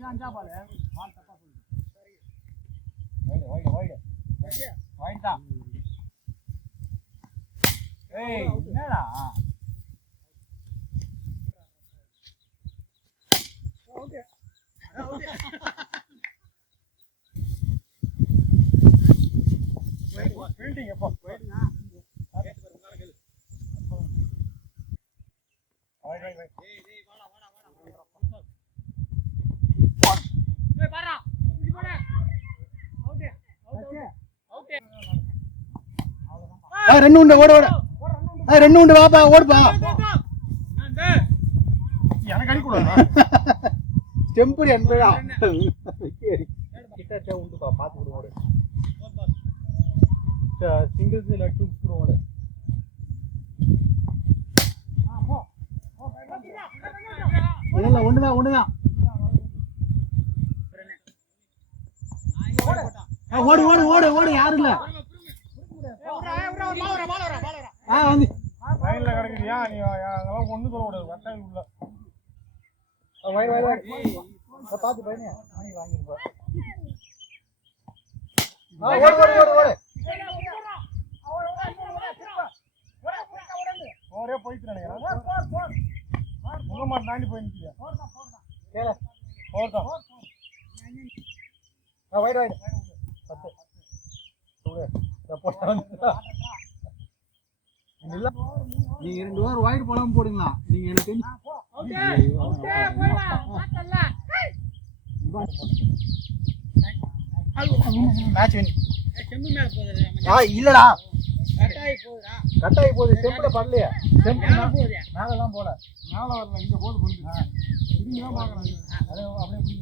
தான் அஞ்சா பால் பால் தப்பா சொல்லுது. வைட் தான். ஏய் என்னடா ஓகே ஓகே ஃபீல்டிங் எப்போ வைட்னா கேட் பாரு உங்களால கேளு வைட் டேய் வாடா ஏய் பாறா புடி போடு அவுட் அவுட் ஏய் ரெண்டு உண்டு ஓடு ஓடு ஏய் ரெண்டு உண்டு வாப்பா ஓடுப்பா எனக்கு அடி கூடாதா டெம்பரி அன்படா கிட்ட உண்டுப்பா பாத்து விடு ஓடு சிங்கிள்ஸ் இல்ல டூஸ் கூட ஓடு இல்ல ஒண்ணுதான் ஓடு ஓடு ஓடு ஓடு யாரும் இல்ல வந்து லைன்ல கிடக்குறியா நீ அதெல்லாம் ஒண்ணு சொல்ல கூடாது வட்டாய் உள்ள பாத்து பையனே மணி வாங்கிருப்பா ஓடு ஓடு ஓடு ஒரே போயிட்டு நினைக்கிறேன் உங்க மாட்டு தாண்டி போய் நிற்கியா கேள ஓர்தான் வைட் வைட் 10 நீங்க 2 பேர் வைட் போடாம போடுங்களா நீங்க எனக்கு மேட்ச் வின் செம்பு மேல போகுது இல்லடா கட்டாயி போகுது செம்புல படலையே செம்பு மேல தான் போல மேல வரல இங்க போது கொண்டு திரும்பி தான் பாக்குறாங்க அப்படியே